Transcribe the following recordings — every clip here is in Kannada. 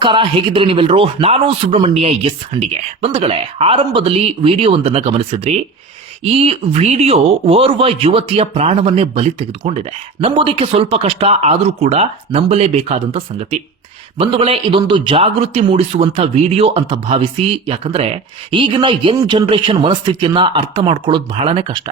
ನಮಸ್ಕಾರ ಹೇಗಿದ್ರೆ ನೀವೆಲ್ಲರೂ ನಾನು ಸುಬ್ರಹ್ಮಣ್ಯ ಎಸ್ ಹಂಡಿಗೆ. ಬಂಧುಗಳೇ, ಆರಂಭದಲ್ಲಿ ವಿಡಿಯೋ ಒಂದನ್ನ ಗಮನಿಸಿದ್ರಿ. ಈ ವಿಡಿಯೋ ಓರ್ವ ಯುವತಿಯ ಪ್ರಾಣವನ್ನೇ ಬಲಿ ತೆಗೆದುಕೊಂಡಿದೆ. ನಂಬೋದಕ್ಕೆ ಸ್ವಲ್ಪ ಕಷ್ಟ, ಆದರೂ ಕೂಡ ನಂಬಲೇಬೇಕಾದಂತ ಸಂಗತಿ. ಬಂಧುಗಳೇ, ಇದೊಂದು ಜಾಗೃತಿ ಮೂಡಿಸುವಂತ ವಿಡಿಯೋ ಅಂತ ಭಾವಿಸಿ, ಯಾಕಂದ್ರೆ ಈಗಿನ ಯಂಗ್ ಜನರೇಷನ್ ಮನಸ್ಥಿತಿಯನ್ನ ಅರ್ಥ ಮಾಡ್ಕೊಳ್ಳೋದು ಬಹಳನೇ ಕಷ್ಟ.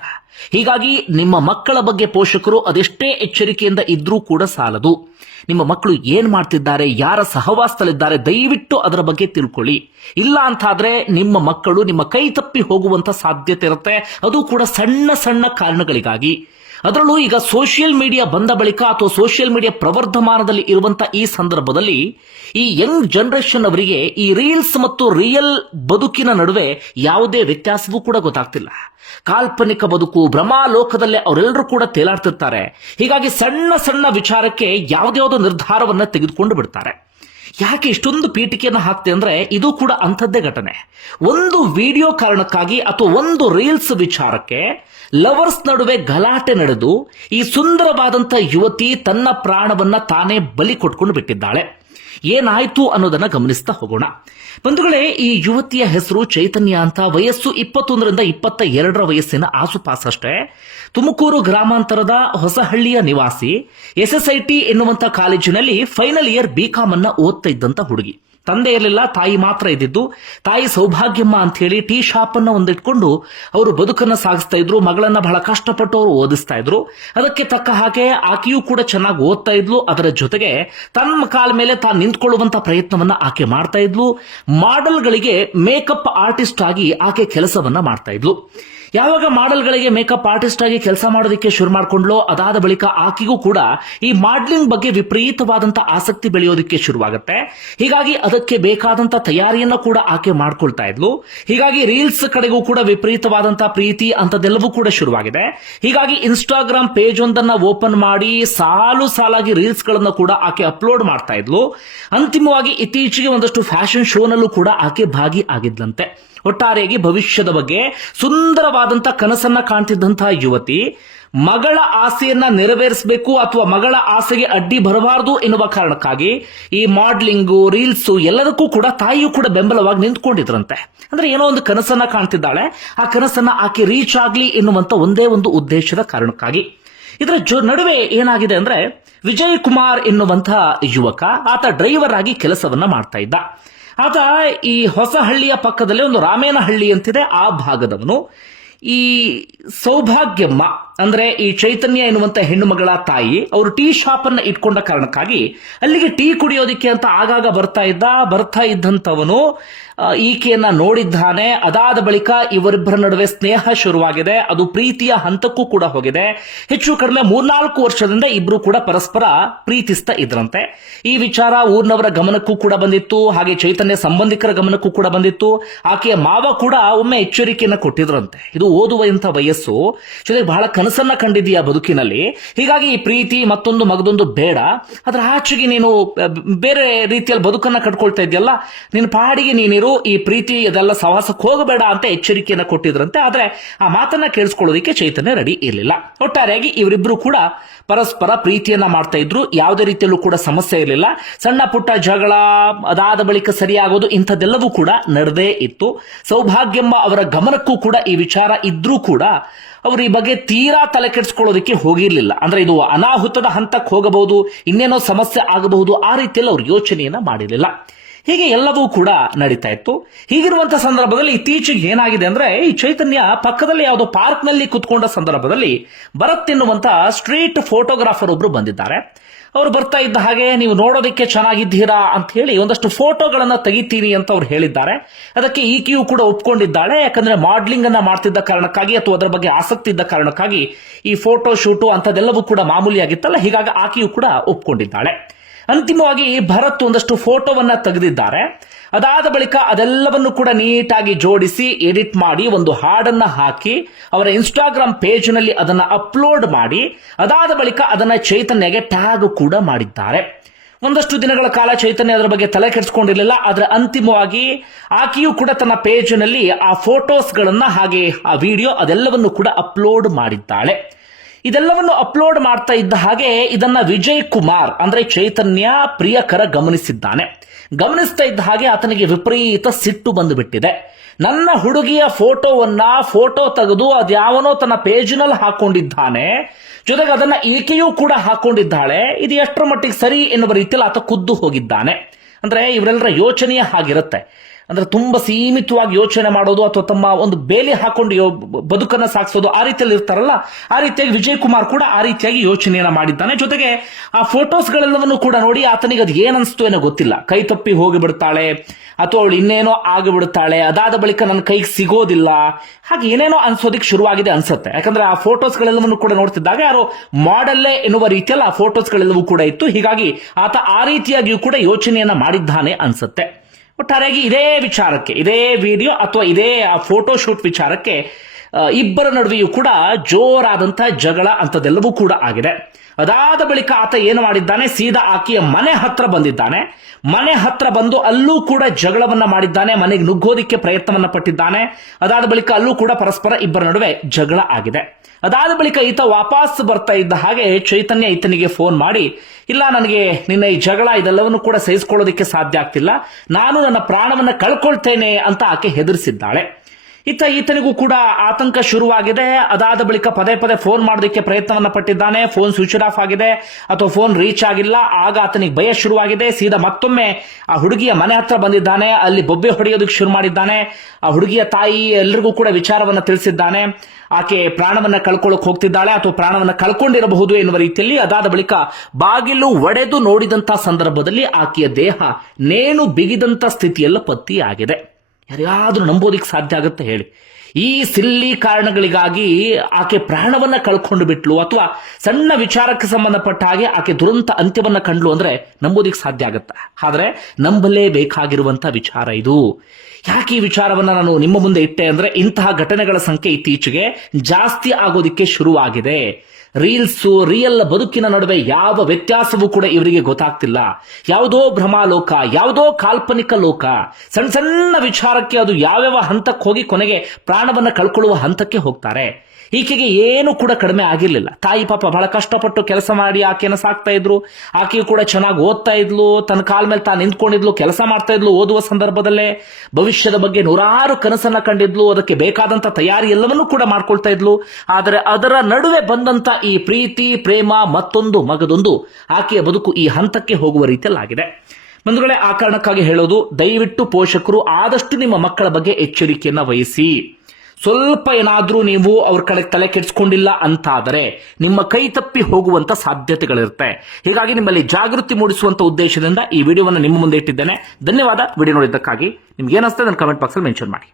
ಹೀಗಾಗಿ ನಿಮ್ಮ ಮಕ್ಕಳ ಬಗ್ಗೆ ಪೋಷಕರು ಅದೆಷ್ಟೇ ಎಚ್ಚರಿಕೆಯಿಂದ ಇದ್ರೂ ಕೂಡ ಸಾಲದು. ನಿಮ್ಮ ಮಕ್ಕಳು ಏನ್ ಮಾಡ್ತಿದ್ದಾರೆ, ಯಾರ ಸಹವಾಸದಲ್ಲಿದ್ದಾರೆ, ದಯವಿಟ್ಟು ಅದರ ಬಗ್ಗೆ ತಿಳ್ಕೊಳ್ಳಿ. ಇಲ್ಲ ಅಂತಾದ್ರೆ ನಿಮ್ಮ ಮಕ್ಕಳು ನಿಮ್ಮ ಕೈ ತಪ್ಪಿ ಹೋಗುವಂತ ಸಾಧ್ಯತೆ ಇರುತ್ತೆ. ಅದು ಕೂಡ ಸಣ್ಣ ಸಣ್ಣ ಕಾರಣಗಳಿಗಾಗಿ. ಅದರಲ್ಲೂ ಈಗ ಸೋಷಿಯಲ್ ಮೀಡಿಯಾ ಬಂದ ಬಳಿಕ ಅಥವಾ ಸೋಷಿಯಲ್ ಮೀಡಿಯಾ ಪ್ರವರ್ಧಮಾನದಲ್ಲಿ ಇರುವಂತಹ ಈ ಸಂದರ್ಭದಲ್ಲಿ ಈ ಯಂಗ್ ಜನರೇಷನ್ ಅವರಿಗೆ ಈ ರೀಲ್ಸ್ ಮತ್ತು ರಿಯಲ್ ಬದುಕಿನ ನಡುವೆ ಯಾವುದೇ ವ್ಯತ್ಯಾಸವೂ ಕೂಡ ಗೊತ್ತಾಗ್ತಿಲ್ಲ. ಕಾಲ್ಪನಿಕ ಬದುಕು, ಭ್ರಮಾಲೋಕದಲ್ಲೇ ಅವರೆಲ್ಲರೂ ಕೂಡ ತೇಲಾಡ್ತಿರ್ತಾರೆ. ಹೀಗಾಗಿ ಸಣ್ಣ ಸಣ್ಣ ವಿಚಾರಕ್ಕೆ ಯಾವುದ್ಯಾವುದೋ ನಿರ್ಧಾರವನ್ನು ತೆಗೆದುಕೊಂಡು ಬಿಡ್ತಾರೆ. ಯಾಕೆ ಇಷ್ಟೊಂದು ಪೀಠಿಕೆಯನ್ನು ಹಾಕ್ತೆ ಅಂದ್ರೆ ಇದು ಕೂಡ ಅಂಥದ್ದೇ ಘಟನೆ. ಒಂದು ವಿಡಿಯೋ ಕಾರಣಕ್ಕಾಗಿ ಅಥವಾ ಒಂದು ರೀಲ್ಸ್ ವಿಚಾರಕ್ಕೆ ಲವರ್ಸ್ ನಡುವೆ ಗಲಾಟೆ ನಡೆದು ಈ ಸುಂದರವಾದಂಥ ಯುವತಿ ತನ್ನ ಪ್ರಾಣವನ್ನ ತಾನೇ ಬಲಿ ಕೊಟ್ಕೊಂಡು ಬಿಟ್ಟಿದ್ದಾಳೆ. ಏನಾಯ್ತು ಅನ್ನೋದನ್ನ ಗಮನಿಸ್ತಾ ಹೋಗೋಣ. ಬಂಧುಗಳೇ, ಈ ಯುವತಿಯ ಹೆಸರು ಚೈತನ್ಯ ಅಂತ ವಯಸ್ಸು ಇಪ್ಪತ್ತೊಂದರಿಂದ ಇಪ್ಪತ್ತ ಎರಡರ ವಯಸ್ಸಿನ ಆಸುಪಾಸಷ್ಟೇ ತುಮಕೂರು ಗ್ರಾಮಾಂತರದ ಹೊಸಹಳ್ಳಿಯ ನಿವಾಸಿ ಎಸ್ಎಸ್ಐಟಿ ಎನ್ನುವಂತ ಕಾಲೇಜಿನಲ್ಲಿ ಫೈನಲ್ ಇಯರ್ ಬಿಕಾಮ್ ಅನ್ನ ಓದ್ತಾ ಇದ್ದಂತ ಹುಡುಗಿ. ತಂದೆ ಇರಲಿಲ್ಲ ತಾಯಿ ಮಾತ್ರ ಇದ್ದಿದ್ದು. ತಾಯಿ ಸೌಭಾಗ್ಯಮ್ಮ ಅಂತ ಹೇಳಿ ಟೀ ಶಾಪ್ ಅನ್ನ ಒಂದಿಟ್ಕೊಂಡು ಅವರು ಬದುಕನ್ನ ಸಾಗಿಸ್ತಾ ಇದ್ರು, ಮಗಳನ್ನ ಬಹಳ ಕಷ್ಟಪಟ್ಟು ಅವರು ಓದಿಸ್ತಾ ಇದ್ರು. ಅದಕ್ಕೆ ತಕ್ಕ ಹಾಗೆ ಆಕೆಯೂ ಕೂಡ ಚೆನ್ನಾಗಿ ಓದ್ತಾ ಇದ್ಲು. ಅದರ ಜೊತೆಗೆ ತನ್ನ ಕಾಲ ಮೇಲೆ ತಾನು ನಿಂತ್ಕೊಳ್ಳುವಂತ ಪ್ರಯತ್ನವನ್ನ ಆಕೆ ಮಾಡ್ತಾ ಇದ್ಲು. ಮಾಡೆಲ್ಗಳಿಗೆ ಮೇಕಪ್ ಆರ್ಟಿಸ್ಟ್ ಆಗಿ ಆಕೆ ಕೆಲಸವನ್ನ ಮಾಡ್ತಾ ಇದ್ಲು. ಯಾವಾಗ ಮಾಡೆಲ್ಗಳಿಗೆ ಮೇಕಪ್ ಆರ್ಟಿಸ್ಟ್ ಆಗಿ ಕೆಲಸ ಮಾಡೋದಕ್ಕೆ ಶುರು ಮಾಡಿಕೊಂಡ್ಲೋ ಅದಾದ ಬಳಿಕ ಆಕೆಗೂ ಕೂಡ ಈ ಮಾಡ್ಲಿಂಗ್ ಬಗ್ಗೆ ವಿಪರೀತವಾದಂತ ಆಸಕ್ತಿ ಬೆಳೆಯೋದಕ್ಕೆ ಶುರುವಾಗುತ್ತೆ. ಹೀಗಾಗಿ ಅದಕ್ಕೆ ಬೇಕಾದಂತ ತಯಾರಿಯನ್ನ ಕೂಡ ಆಕೆ ಮಾಡ್ಕೊಳ್ತಾ ಇದ್ಲು. ಹೀಗಾಗಿ ರೀಲ್ಸ್ ಕಡೆಗೂ ಕೂಡ ವಿಪರೀತವಾದಂತ ಪ್ರೀತಿ ಅಂತದೆಲ್ಲವೂ ಕೂಡ ಶುರುವಾಗಿದೆ. ಹೀಗಾಗಿ ಇನ್ಸ್ಟಾಗ್ರಾಮ್ ಪೇಜ್ ಒಂದನ್ನ ಓಪನ್ ಮಾಡಿ ಸಾಲು ಸಾಲಾಗಿ ರೀಲ್ಸ್ ಗಳನ್ನ ಕೂಡ ಆಕೆ ಅಪ್ಲೋಡ್ ಮಾಡ್ತಾ ಇದ್ಲು. ಅಂತಿಮವಾಗಿ ಇತ್ತೀಚೆಗೆ ಒಂದಷ್ಟು ಫ್ಯಾಷನ್ ಶೋನಲ್ಲೂ ಕೂಡ ಆಕೆ ಭಾಗಿ ಆಗಿದ್ಲಂತೆ. ಒಟ್ಟಾರೆಯಾಗಿ ಭವಿಷ್ಯದ ಬಗ್ಗೆ ಸುಂದರವಾದಂತ ಕನಸನ್ನ ಕಾಣ್ತಿದ್ದಂತಹ ಯುವತಿ, ಮಗಳ ಆಸೆಯನ್ನ ನೆರವೇರಿಸಬೇಕು ಅಥವಾ ಮಗಳ ಆಸೆಗೆ ಅಡ್ಡಿ ಬರಬಾರದು ಎನ್ನುವ ಕಾರಣಕ್ಕಾಗಿ ಈ ಮಾಡ್ಲಿಂಗು, ರೀಲ್ಸು ಎಲ್ಲದಕ್ಕೂ ಕೂಡ ತಾಯಿಯೂ ಕೂಡ ಬೆಂಬಲವಾಗಿ ನಿಂತ್ಕೊಂಡಿದ್ರಂತೆ. ಅಂದ್ರೆ ಏನೋ ಒಂದು ಕನಸನ್ನ ಕಾಣ್ತಿದ್ದಾಳೆ. ಆ ಕನಸನ್ನ ಆಕೆ ರೀಚ್ ಆಗ್ಲಿ ಎನ್ನುವಂತ ಒಂದೇ ಒಂದು ಉದ್ದೇಶದ ಕಾರಣಕ್ಕಾಗಿ. ಇದರ ನಡುವೆ ಏನಾಗಿದೆ ಅಂದ್ರೆ ವಿಜಯ್ ಕುಮಾರ್ ಎನ್ನುವಂತಹ ಯುವಕ ಆತ ಡ್ರೈವರ್ ಆಗಿ ಕೆಲಸವನ್ನ ಮಾಡ್ತಾ ಇದ್ದ. ಆತ ಈ ಹೊಸಹಳ್ಳಿಯ ಪಕ್ಕದಲ್ಲಿ ಒಂದು ರಾಮೇನಹಳ್ಳಿ ಅಂತಿದೆ. ಆ ಭಾಗದವನು. ಈ ಸೌಭಾಗ್ಯಮ್ಮ ಅಂದ್ರೆ ಈ ಚೈತನ್ಯ ಎನ್ನುವಂತ ಹೆಣ್ಣು ಮಗಳ ತಾಯಿ ಅವರು ಟೀ ಶಾಪ್ ಅನ್ನ ಇಟ್ಕೊಂಡ ಕಾರಣಕ್ಕಾಗಿ ಅಲ್ಲಿಗೆ ಟೀ ಕುಡಿಯೋದಿಕ್ಕೆ ಅಂತ ಆಗಾಗ ಬರ್ತಾ ಇದ್ದ ಬರ್ತಾ ಇದ್ದಂತವನು ಆ, ಈಕೆಯನ್ನ ನೋಡಿದ್ದಾನೆ. ಅದಾದ ಬಳಿಕ ಇವರಿಬ್ಬರ ನಡುವೆ ಸ್ನೇಹ ಶುರುವಾಗಿದೆ. ಅದು ಪ್ರೀತಿಯ ಹಂತಕ್ಕೂ ಕೂಡ ಹೋಗಿದೆ. ಹೆಚ್ಚು ಕಡಿಮೆ ಮೂರ್ನಾಲ್ಕು ವರ್ಷದಿಂದ ಇಬ್ರು ಕೂಡ ಪರಸ್ಪರ ಪ್ರೀತಿಸ್ತಾ ಇದ್ರಂತೆ. ಈ ವಿಚಾರ ಊರ್ನವರ ಗಮನಕ್ಕೂ ಕೂಡ ಬಂದಿತ್ತು ಹಾಗೆ ಚೈತನ್ಯ ಸಂಬಂಧಿಕರ ಗಮನಕ್ಕೂ ಕೂಡ ಬಂದಿತ್ತು. ಆಕೆಯ ಮಾವ ಕೂಡ ಒಮ್ಮೆ ಎಚ್ಚರಿಕೆಯನ್ನು ಕೊಟ್ಟಿದ್ರಂತೆ. ಇದು ಓದುವ ಇಂಥ ವಯಸ್ಸು. ಜೊತೆಗೆ ಬಹಳ ಕನಸನ್ನ ಕಂಡಿದೀಯ ಬದುಕಿನಲ್ಲಿ. ಹೀಗಾಗಿ ಈ ಪ್ರೀತಿ ಮತ್ತೊಂದು ಮಗದೊಂದು ಬೇಡ. ಅದರ ಆಚೆಗೆ ನೀನು ಬೇರೆ ರೀತಿಯಲ್ಲಿ ಬದುಕನ್ನ ಕಟ್ಕೊಳ್ತಾ ಇದೆಯಲ್ಲ ನಿನ್ನ ಪಾಡಿಗೆ ನೀನಿರು, ಈ ಪ್ರೀತಿ ಅದೆಲ್ಲ ಸವಾಸಕ್ಕೆ ಹೋಗಬೇಡ ಅಂತ ಎಚ್ಚರಿಕೆಯನ್ನ ಕೊಟ್ಟಿದ್ರಂತೆ. ಆದ್ರೆ ಆ ಮಾತನ್ನ ಕೇಳಿಸ್ಕೊಳ್ಳೋದಕ್ಕೆ ಚೈತನ್ಯ ರೆಡಿ ಇರಲಿಲ್ಲ. ಒಟ್ಟಾರೆಯಾಗಿ ಇವರಿಬ್ರು ಕೂಡ ಪರಸ್ಪರ ಪ್ರೀತಿಯನ್ನ ಮಾಡ್ತಾ ಇದ್ರು. ಯಾವುದೇ ರೀತಿಯಲ್ಲೂ ಕೂಡ ಸಮಸ್ಯೆ ಇರಲಿಲ್ಲ. ಸಣ್ಣ ಪುಟ್ಟ ಜಗಳ ಅದಾದ ಬಳಿಕ ಸರಿಯಾಗೋದು ಇಂಥದ್ದೆಲ್ಲವೂ ಕೂಡ ನಡೆದೇ ಇತ್ತು. ಸೌಭಾಗ್ಯಂಬ ಅವರ ಗಮನಕ್ಕೂ ಕೂಡ ಈ ವಿಚಾರ ಇದ್ರೂ ಕೂಡ ಅವರು ಈ ಬಗ್ಗೆ ತೀರಾ ತಲೆ ಕೆಡಿಸ್ಕೊಳ್ಳೋದಕ್ಕೆ ಹೋಗಿರ್ಲಿಲ್ಲ. ಅಂದ್ರೆ ಇದು ಅನಾಹುತದ ಹಂತಕ್ಕೆ ಹೋಗಬಹುದು, ಇನ್ನೇನೋ ಸಮಸ್ಯೆ ಆಗಬಹುದು, ಆ ರೀತಿಯಲ್ಲಿ ಅವರು ಯೋಚನೆಯನ್ನ ಮಾಡಿರಲಿಲ್ಲ. ಹೀಗೆ ಎಲ್ಲವೂ ಕೂಡ ನಡೀತಾ ಇತ್ತು. ಹೀಗಿರುವಂತಹ ಸಂದರ್ಭದಲ್ಲಿ ಇತ್ತೀಚೆಗೆ ಏನಾಗಿದೆ ಅಂದ್ರೆ ಈ ಚೈತನ್ಯ ಪಕ್ಕದಲ್ಲಿ ಯಾವುದೋ ಪಾರ್ಕ್ನಲ್ಲಿ ಕುತ್ಕೊಂಡ ಸಂದರ್ಭದಲ್ಲಿ ಭರತ್ ಎನ್ನುವಂತ ಸ್ಟ್ರೀಟ್ ಫೋಟೋಗ್ರಾಫರ್ ಒಬ್ರು ಬಂದಿದ್ದಾರೆ. ಅವರು ಬರ್ತಾ ಇದ್ದ ಹಾಗೆ ನೀವು ನೋಡೋದಕ್ಕೆ ಚೆನ್ನಾಗಿದ್ದೀರಾ ಅಂತ ಹೇಳಿ ಒಂದಷ್ಟು ಫೋಟೋಗಳನ್ನ ತೆಗಿತೀನಿ ಅಂತ ಅವ್ರು ಹೇಳಿದ್ದಾರೆ. ಅದಕ್ಕೆ ಈಕೆಯೂ ಕೂಡ ಒಪ್ಕೊಂಡಿದ್ದಾಳೆ. ಯಾಕಂದ್ರೆ ಮಾಡ್ಲಿಂಗ್ ಅನ್ನ ಮಾಡ್ತಿದ್ದ ಕಾರಣಕ್ಕಾಗಿ ಅಥವಾ ಅದರ ಬಗ್ಗೆ ಆಸಕ್ತಿ ಇದ್ದ ಕಾರಣಕ್ಕಾಗಿ ಈ ಫೋಟೋ ಶೂಟು ಅಂತದೆಲ್ಲವೂ ಕೂಡ ಮಾಮೂಲಿ ಆಗಿತ್ತಲ್ಲ ಹೀಗಾಗಿ ಆಕೆಯು ಕೂಡ ಒಪ್ಕೊಂಡಿದ್ದಾಳೆ. ಅಂತಿಮವಾಗಿ ಭರತ್ ಒಂದಷ್ಟು ಫೋಟೋವನ್ನ ತೆಗೆದಿದ್ದಾರೆ. ಅದಾದ ಬಳಿಕ ಅದೆಲ್ಲವನ್ನು ಕೂಡ ನೀಟಾಗಿ ಜೋಡಿಸಿ, ಎಡಿಟ್ ಮಾಡಿ, ಒಂದು ಹಾಡನ್ನ ಹಾಕಿ, ಅವರ ಇನ್ಸ್ಟಾಗ್ರಾಮ್ ಪೇಜ್ನಲ್ಲಿ ಅದನ್ನ ಅಪ್ಲೋಡ್ ಮಾಡಿ, ಅದಾದ ಬಳಿಕ ಅದನ್ನ ಚೈತನ್ಯಗೆ ಟ್ಯಾಗ್ ಕೂಡ ಮಾಡಿದ್ದಾರೆ. ಒಂದಷ್ಟು ದಿನಗಳ ಕಾಲ ಚೈತನ್ಯ ಅದರ ಬಗ್ಗೆ ತಲೆ ಕೆಡಿಸ್ಕೊಂಡಿರಲಿಲ್ಲ, ಆದರೆ ಅಂತಿಮವಾಗಿ ಆಕೆಯೂ ಕೂಡ ತನ್ನ ಪೇಜ್ನಲ್ಲಿ ಆ ಫೋಟೋಸ್ ಗಳನ್ನ ಹಾಗೆ ಆ ವಿಡಿಯೋ ಅದೆಲ್ಲವನ್ನು ಕೂಡ ಅಪ್ಲೋಡ್ ಮಾಡಿದ್ದಾಳೆ. ಇದೆಲ್ಲವನ್ನು ಅಪ್ಲೋಡ್ ಮಾಡ್ತಾ ಇದ್ದ ಹಾಗೆ ಇದನ್ನ ವಿಜಯ್ ಕುಮಾರ್, ಅಂದ್ರೆ ಚೈತನ್ಯ, ಪ್ರಿಯಕರ ಗಮನಿಸಿದ್ದಾನೆ. ಗಮನಿಸ್ತಾ ಇದ್ದ ಹಾಗೆ ಆತನಿಗೆ ವಿಪರೀತ ಸಿಟ್ಟು ಬಂದುಬಿಟ್ಟಿದೆ. ನನ್ನ ಹುಡುಗಿಯ ಫೋಟೋವನ್ನ ಫೋಟೋ ತೆಗೆದು ಅದ್ಯಾವನೋ ತನ್ನ ಪೇಜಿನಲ್ಲಿ ಹಾಕೊಂಡಿದ್ದಾನೆ. ಜೊತೆಗೆ ಅದನ್ನ ಈಕೆಯೂ ಕೂಡ ಹಾಕೊಂಡಿದ್ದಾಳೆ. ಇದು ಎಷ್ಟರ ಮಟ್ಟಿಗೆ ಸರಿ ಎನ್ನುವ ರೀತಿಯಲ್ಲಿ ಆತ ಖುದ್ದು ಹೋಗಿದ್ದಾನೆ. ಅಂದ್ರೆ ಇವರೆಲ್ಲರ ಯೋಚನೆಯೇ ಹಾಗಿರುತ್ತೆ. ಅಂದ್ರೆ ತುಂಬಾ ಸೀಮಿತವಾಗಿ ಯೋಚನೆ ಮಾಡೋದು ಅಥವಾ ತಮ್ಮ ಒಂದು ಬೇಲಿ ಹಾಕೊಂಡು ಬದುಕನ್ನ ಸಾಗಿಸೋದು ಆ ರೀತಿಯಲ್ಲಿ ಇರ್ತಾರಲ್ಲ, ಆ ರೀತಿಯಾಗಿ ವಿಜಯ್ ಕುಮಾರ್ ಕೂಡ ಆ ರೀತಿಯಾಗಿ ಯೋಚನೆಯನ್ನ ಮಾಡಿದ್ದಾನೆ. ಜೊತೆಗೆ ಆ ಫೋಟೋಸ್ಗಳೆಲ್ಲವನ್ನು ಕೂಡ ನೋಡಿ ಆತನಿಗೆ ಅದು ಏನನ್ಸ್ತು ಏನೋ ಗೊತ್ತಿಲ್ಲ. ಕೈ ತಪ್ಪಿ ಹೋಗಿ ಬಿಡ್ತಾಳೆ, ಅಥವಾ ಅವಳು ಇನ್ನೇನೋ ಆಗಿಬಿಡ್ತಾಳೆ ಅದಾದ ಬಳಿಕ ನನ್ನ ಕೈಗೆ ಸಿಗೋದಿಲ್ಲ, ಹಾಗೆ ಏನೇನೋ ಅನ್ಸೋದಿಕ್ ಶುರುವಾಗಿದೆ ಅನ್ಸುತ್ತೆ. ಯಾಕಂದ್ರೆ ಆ ಫೋಟೋಸ್ಗಳೆಲ್ಲವನ್ನು ಕೂಡ ನೋಡ್ತಿದ್ದಾಗ ಯಾರು ಮಾಡಲ್ಲೇ ಎನ್ನುವ ರೀತಿಯಲ್ಲಿ ಆ ಫೋಟೋಸ್ಗಳೆಲ್ಲವೂ ಕೂಡ ಇತ್ತು. ಹೀಗಾಗಿ ಆತ ಆ ರೀತಿಯಾಗಿಯೂ ಕೂಡ ಯೋಚನೆಯನ್ನ ಮಾಡಿದ್ದಾನೆ ಅನ್ಸುತ್ತೆ. ಒಟ್ಟಾರೆಯಾಗಿ ಇದೇ ವಿಚಾರಕ್ಕೆ ಇದೇ ವಿಡಿಯೋ ಅಥವಾ ಇದೇ ಫೋಟೋ ಶೂಟ್ ವಿಚಾರಕ್ಕೆ ಇಬ್ಬರ ನಡುವೆಯೂ ಕೂಡ ಜೋರಾದಂಥ ಜಗಳ ಅಂಥದ್ದೆಲ್ಲವೂ ಕೂಡ ಆಗಿದೆ. ಅದಾದ ಬಳಿಕ ಆತ ಏನು ಮಾಡಿದ್ದಾನೆ? ಸೀದಾ ಆಕೆಯ ಮನೆ ಹತ್ರ ಬಂದಿದ್ದಾನೆ. ಮನೆ ಹತ್ರ ಬಂದು ಅಲ್ಲೂ ಕೂಡ ಜಗಳವನ್ನ ಮಾಡಿದ್ದಾನೆ, ಮನೆಗೆ ನುಗ್ಗೋದಿಕ್ಕೆ ಪ್ರಯತ್ನವನ್ನ ಪಟ್ಟಿದ್ದಾನೆ. ಅದಾದ ಬಳಿಕ ಅಲ್ಲೂ ಕೂಡ ಪರಸ್ಪರ ಇಬ್ಬರ ನಡುವೆ ಜಗಳ ಆಗಿದೆ. ಅದಾದ ಬಳಿಕ ಈತ ವಾಪಸ್ ಬರ್ತಾ ಇದ್ದ ಹಾಗೆ ಚೈತನ್ಯ ಈತನಿಗೆ ಫೋನ್ ಮಾಡಿ, ಇಲ್ಲ, ನನಗೆ ನಿನ್ನ ಈ ಜಗಳ ಇದೆಲ್ಲವನ್ನು ಕೂಡ ಸಹಿಸಿಕೊಳ್ಳೋದಕ್ಕೆ ಸಾಧ್ಯ ಆಗ್ತಿಲ್ಲ. ನಾನು ನನ್ನ ಪ್ರಾಣವನ್ನ ಕಳ್ಕೊಳ್ತೇನೆ ಅಂತ ಆಕೆ ಹೆದರಿಸಿದ್ದಾಳೆ. ಇತ್ತ ಈತನಿಗೂ ಕೂಡ ಆತಂಕ ಶುರುವಾಗಿದೆ. ಅದಾದ ಬಳಿಕ ಪದೇ ಪದೇ ಫೋನ್ ಮಾಡೋದಕ್ಕೆ ಪ್ರಯತ್ನವನ್ನ ಪಟ್ಟಿದ್ದಾನೆ. ಫೋನ್ ಸ್ವಿಚ್ ಆಫ್ ಆಗಿದೆ ಅಥವಾ ಫೋನ್ ರೀಚ್ ಆಗಿಲ್ಲ. ಆಗ ಆತನಿಗೆ ಭಯ ಶುರುವಾಗಿದೆ. ಸೀದಾ ಮತ್ತೊಮ್ಮೆ ಆ ಹುಡುಗಿಯ ಮನೆ ಹತ್ರ ಬಂದಿದ್ದಾನೆ. ಅಲ್ಲಿ ಬೊಬ್ಬೆ ಹೊಡೆಯೋದಕ್ಕೆ ಶುರು ಮಾಡಿದ್ದಾನೆ. ಆ ಹುಡುಗಿಯ ತಾಯಿ ಎಲ್ಲರಿಗೂ ಕೂಡ ವಿಚಾರವನ್ನ ತಿಳಿಸಿದ್ದಾನೆ. ಆಕೆ ಪ್ರಾಣವನ್ನ ಕಳ್ಕೊಳ್ಳೋಕೆ ಹೋಗ್ತಿದ್ದಾಳೆ ಅಥವಾ ಪ್ರಾಣವನ್ನ ಕಳ್ಕೊಂಡಿರಬಹುದು ಎನ್ನುವ ರೀತಿಯಲ್ಲಿ ಅದಾದ ಬಳಿಕ ಬಾಗಿಲು ಒಡೆದು ನೋಡಿದಂತ ಸಂದರ್ಭದಲ್ಲಿ ಆಕೆಯ ದೇಹ ನೇಣು ಬಿಗಿದಂತ ಸ್ಥಿತಿಯಲ್ಲ ಪತ್ತೆಯಾಗಿದೆ. ಯಾರ್ಯಾದ್ರೂ ನಂಬೋದಿಕ್ ಸಾಧ್ಯ ಆಗುತ್ತೆ ಹೇಳಿ. ಈ ಸಿಲ್ಲಿ ಕಾರಣಗಳಿಗಾಗಿ ಆಕೆ ಪ್ರಾಣವನ್ನ ಕಳ್ಕೊಂಡು ಬಿಟ್ಲು ಅಥವಾ ಸಣ್ಣ ವಿಚಾರಕ್ಕೆ ಸಂಬಂಧಪಟ್ಟ ಹಾಗೆ ಆಕೆ ದುರಂತ ಅಂತ್ಯವನ್ನ ಕಂಡ್ಲು ಅಂದ್ರೆ ನಂಬೋದಿಕ್ ಸಾಧ್ಯ ಆಗತ್ತ. ಆದ್ರೆ ನಂಬಲೇಬೇಕಾಗಿರುವಂತ ವಿಚಾರ ಇದು. ಯಾಕೆ ಈ ವಿಚಾರವನ್ನ ನಾನು ನಿಮ್ಮ ಮುಂದೆ ಇಟ್ಟೆ ಅಂದ್ರೆ ಇಂತಹ ಘಟನೆಗಳ ಸಂಖ್ಯೆ ಇತ್ತೀಚೆಗೆ ಜಾಸ್ತಿ ಆಗೋದಿಕ್ಕೆ ಶುರುವಾಗಿದೆ. ರೀಲ್ಸು, ರಿಯಲ್ ಬದುಕಿನ ನಡುವೆ ಯಾವ ವ್ಯತ್ಯಾಸವೂ ಕೂಡ ಇವರಿಗೆ ಗೊತ್ತಾಗ್ತಿಲ್ಲ. ಯಾವುದೋ ಭ್ರಮಾಲೋಕ, ಯಾವುದೋ ಕಾಲ್ಪನಿಕ ಲೋಕ. ಸಣ್ಣ ಸಣ್ಣ ವಿಚಾರಕ್ಕೆ ಅದು ಯಾವ್ಯಾವ ಹಂತಕ್ಕೆ ಹೋಗಿ ಕೊನೆಗೆ ಪ್ರಾಣವನ್ನು ಕಳ್ಕೊಳ್ಳುವ ಹಂತಕ್ಕೆ ಹೋಗ್ತಾರೆ. ಈಕೆಗೆ ಏನು ಕೂಡ ಕಡಿಮೆ ಆಗಿರಲಿಲ್ಲ. ತಾಯಿ ಪಾಪ ಬಹಳ ಕಷ್ಟಪಟ್ಟು ಕೆಲಸ ಮಾಡಿ ಆಕೆಯನ್ನು ಸಾಕ್ತಾ ಇದ್ರು. ಆಕೆಯು ಕೂಡ ಚೆನ್ನಾಗಿ ಓದ್ತಾ ಇದ್ಲು. ತನ್ನ ಕಾಲ ಮೇಲೆ ತಾನು ನಿಂತ್ಕೊಂಡಿದ್ಲು, ಕೆಲಸ ಮಾಡ್ತಾ ಇದ್ಲು. ಓದುವ ಸಂದರ್ಭದಲ್ಲೇ ಭವಿಷ್ಯದ ಬಗ್ಗೆ ನೂರಾರು ಕನಸನ್ನ ಕಂಡಿದ್ಲು. ಅದಕ್ಕೆ ಬೇಕಾದಂತ ತಯಾರಿ ಎಲ್ಲವನ್ನೂ ಕೂಡ ಮಾಡ್ಕೊಳ್ತಾ ಇದ್ಲು. ಆದರೆ ಅದರ ನಡುವೆ ಬಂದಂತ ಈ ಪ್ರೀತಿ, ಪ್ರೇಮ, ಮತ್ತೊಂದು ಮಗದೊಂದು ಆಕೆಯ ಬದುಕು ಈ ಹಂತಕ್ಕೆ ಹೋಗುವ ರೀತಿಯಲ್ಲಾಗಿದೆ. ಬಂಧುಗಳೇ, ಆ ಕಾರಣಕ್ಕಾಗಿ ಹೇಳೋದು, ದಯವಿಟ್ಟು ಪೋಷಕರು ಆದಷ್ಟು ನಿಮ್ಮ ಮಕ್ಕಳ ಬಗ್ಗೆ ಎಚ್ಚರಿಕೆಯನ್ನ ವಹಿಸಿ. ಸ್ವಲ್ಪ ಏನಾದರೂ ನೀವು ಅವ್ರ ಕಡೆ ತಲೆ ಕೆಡಿಸ್ಕೊಂಡಿಲ್ಲ ಅಂತಾದರೆ ನಿಮ್ಮ ಕೈ ತಪ್ಪಿ ಹೋಗುವಂತ ಸಾಧ್ಯತೆಗಳಿರುತ್ತೆ. ಹೀಗಾಗಿ ನಿಮ್ಮಲ್ಲಿ ಜಾಗೃತಿ ಮೂಡಿಸುವಂತ ಉದ್ದೇಶದಿಂದ ಈ ವಿಡಿಯೋವನ್ನು ನಿಮ್ಮ ಮುಂದೆ ಇಟ್ಟಿದ್ದೇನೆ. ಧನ್ಯವಾದ. ವಿಡಿಯೋ ನೋಡಿದ್ದಕ್ಕಾಗಿ ನಿಮ್ಗೆ ಏನಿಸ್ತದೆ ನನ್ನ ಕಮೆಂಟ್ ಬಾಕ್ಸಲ್ಲಿ ಮೆನ್ಷನ್ ಮಾಡಿ.